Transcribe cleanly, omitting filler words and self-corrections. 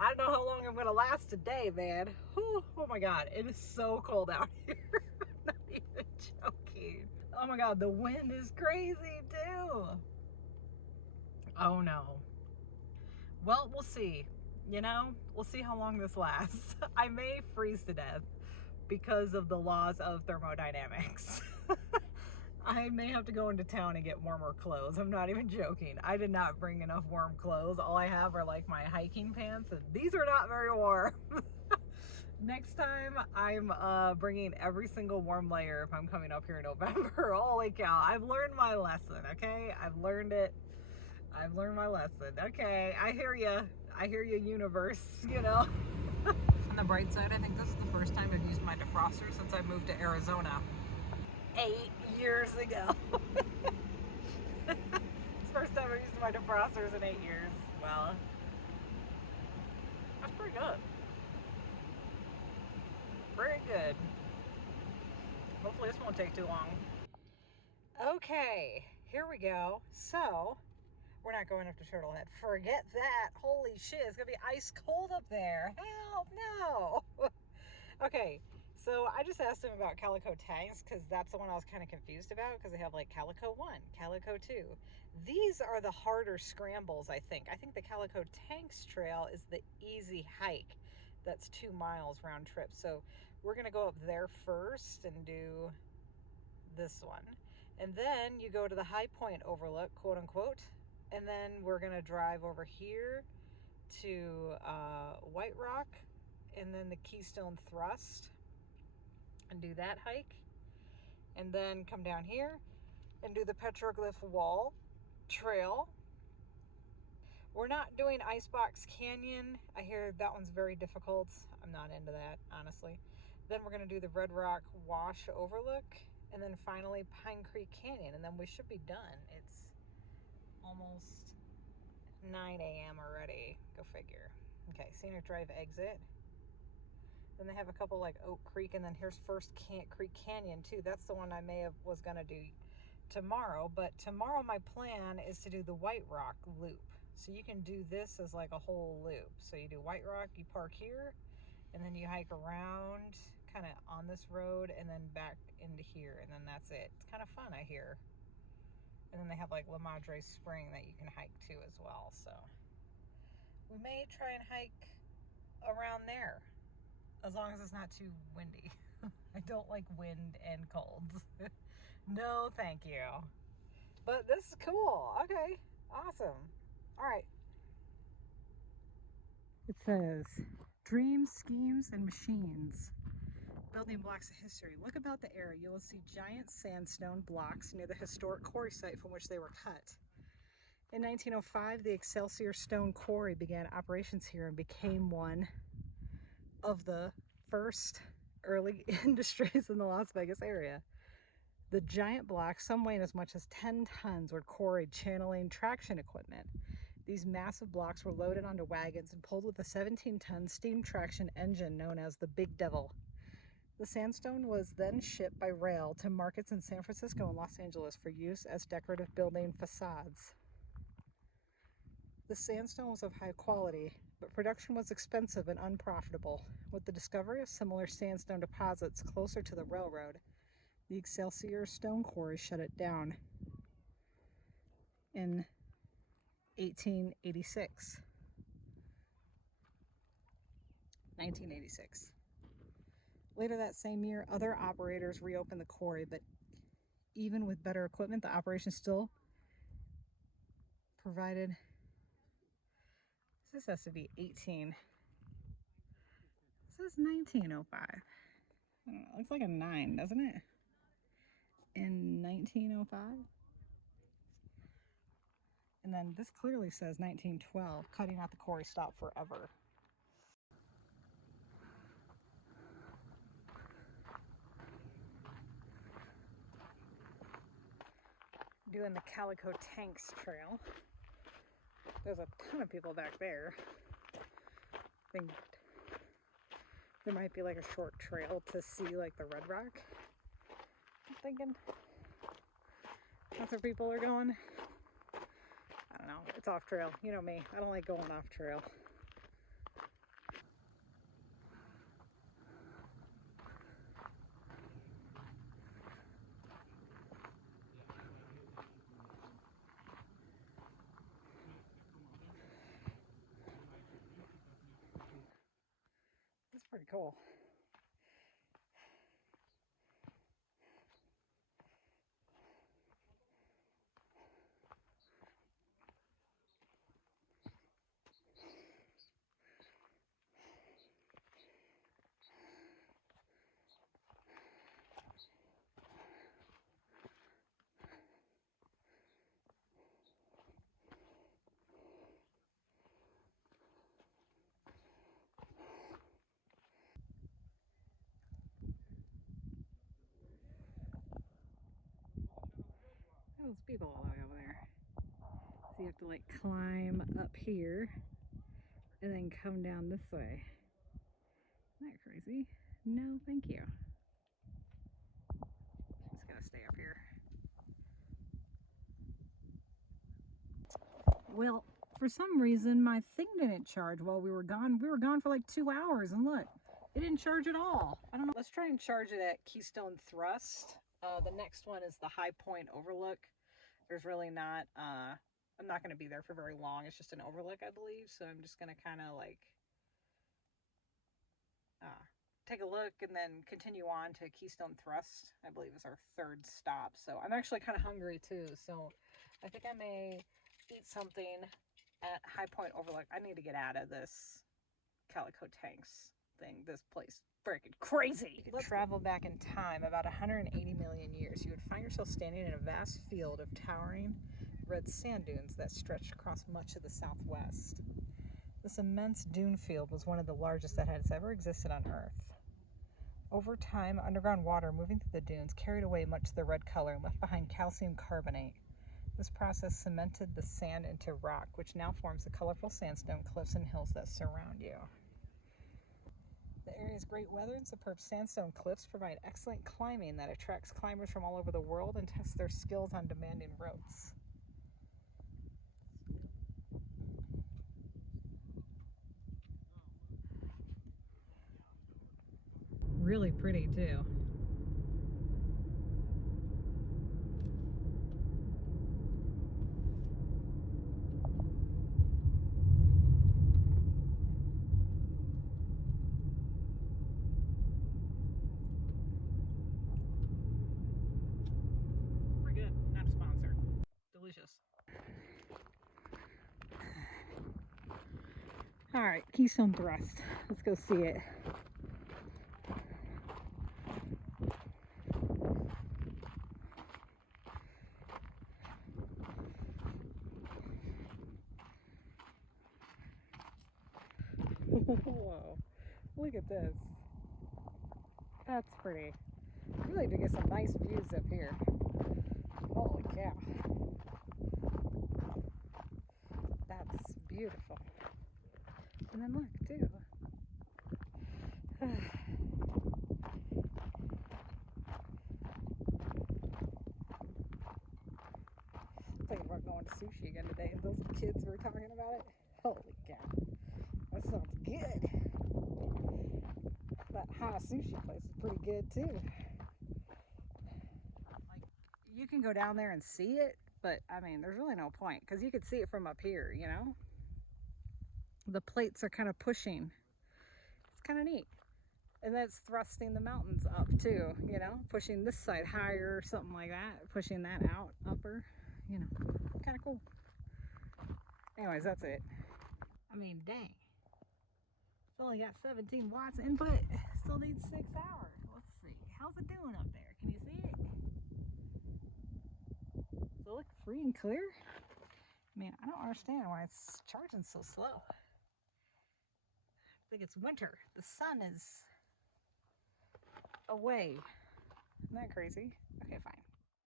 I don't know how long I'm gonna last today, man. Oh my God, it is so cold out here. I'm not even joking. Oh my God, the wind is crazy too. Oh no. Well, we'll see. You know, we'll see how long this lasts. I may freeze to death because of the laws of thermodynamics. I may have to go into town and get warmer clothes. I'm not even joking. I did not bring enough warm clothes. All I have are like my hiking pants, and these are not very warm. Next time, I'm bringing every single warm layer if I'm coming up here in November. Holy cow. I've learned my lesson, okay? I've learned it. I've learned my lesson. Okay, I hear you. I hear you, universe, you know. On the bright side, I think this is the first time I've used my defroster since I moved to Arizona 8 years ago. It's the first time I've used my defrosters in 8 years. Well, that's pretty good. Very good. Hopefully this won't take too long. Okay, here we go. So, we're not going up to Turtlehead. Forget that. Holy shit, it's gonna be ice cold up there. Hell no. Okay, so I just asked him about Calico Tanks because that's the one I was kind of confused about because they have like Calico 1, Calico 2. These are the harder scrambles, I think. I think the Calico Tanks trail is the easy hike. That's 2 miles round trip. So we're gonna go up there first and do this one. And then you go to the High Point Overlook, quote unquote. And then we're gonna drive over here to White Rock and then the Keystone Thrust and do that hike. And then come down here and do the Petroglyph Wall Trail. We're not doing Icebox Canyon. I hear that one's very difficult. I'm not into that, honestly. Then we're gonna do the Red Rock Wash Overlook and then finally Pine Creek Canyon, and then we should be done. It's almost 9 a.m. already. Go figure. Okay, Scenic Drive exit. Then they have a couple like Oak Creek, and then here's First Creek Canyon too. That's the one I was gonna do tomorrow, but tomorrow my plan is to do the White Rock loop. So you can do this as like a whole loop. So you do White Rock, you park here, and then you hike around kind of on this road and then back into here, and then that's it. It's kind of fun, I hear. And then they have like La Madre Spring that you can hike to as well. So we may try and hike around there as long as it's not too windy. I don't like wind and colds. No, thank you. But this is cool. Okay, awesome. All right. It says, dreams, schemes, and machines. Building blocks of history. Look about the area. You will see giant sandstone blocks near the historic quarry site from which they were cut. In 1905, the Excelsior Stone Quarry began operations here and became one of the first early industries in the Las Vegas area. The giant blocks, some weighing as much as 10 tons, were quarried channeling traction equipment. These massive blocks were loaded onto wagons and pulled with a 17-ton steam traction engine known as the Big Devil. The sandstone was then shipped by rail to markets in San Francisco and Los Angeles for use as decorative building facades. The sandstone was of high quality, but production was expensive and unprofitable. With the discovery of similar sandstone deposits closer to the railroad, the Excelsior Stone Quarry shut it down in 1886. 1986. Later that same year, other operators reopened the quarry, but even with better equipment, the operation still provided. This has to be 18. This is 1905. It looks like a 9, doesn't it? In 1905. And then this clearly says 1912. Cutting out the quarry stopped forever. Doing the Calico Tanks trail. There's a ton of people back there. I think there might be like a short trail to see like the Red Rock. I'm thinking that's where people are going. I don't know. It's off trail. You know me. I don't like going off trail. cool. Those people all the way over there. So you have to like climb up here and then come down this way. Isn't that crazy? No, thank you. Just gonna stay up here. Well, for some reason my thing didn't charge while we were gone. We were gone for like 2 hours and look, it didn't charge at all. I don't know. Let's try and charge it at Keystone Thrust. The next one is the High Point Overlook. There's really not, I'm not going to be there for very long. It's just an overlook, I believe. So I'm just going to kind of like take a look and then continue on to Keystone Thrust, I believe is our third stop. So I'm actually kind of hungry too. So I think I may eat something at High Point Overlook. I need to get out of this Calico Tanks thing. This place freaking crazy. Let's travel back in time about 180 million years. You would find yourself standing in a vast field of towering red sand dunes that stretched across much of the Southwest. This immense dune field was one of the largest that has ever existed on Earth. Over time, underground water moving through the dunes carried away much of the red color and left behind calcium carbonate. This process cemented the sand into rock, which now forms the colorful sandstone cliffs and hills that surround you. The area's great weather and superb sandstone cliffs provide excellent climbing that attracts climbers from all over the world and tests their skills on demanding routes. Really pretty too. We're good, not a sponsor. Delicious. All right, Keystone Thrust. Let's go see it. Whoa, look at this. That's pretty. Really do get some nice views up here. Holy cow. That's beautiful. And then look, too. Thinking about going to sushi again today, and those kids were talking about it. Holy cow. That sounds good. That high sushi place is pretty good, too. Like, you can go down there and see it, but, I mean, there's really no point, because you could see it from up here, you know? The plates are kind of pushing. It's kind of neat. And that's thrusting the mountains up too, you know, pushing this side higher or something like that, pushing that out upper, you know, kind of cool. Anyways, that's it. I mean, dang. It's only got 17 watts input, still needs 6 hours. Let's see, how's it doing up there? Can you see it? Does it look free and clear? I mean, I don't understand why it's charging so slow. I think it's winter. The sun is away. Isn't that crazy? Okay, fine.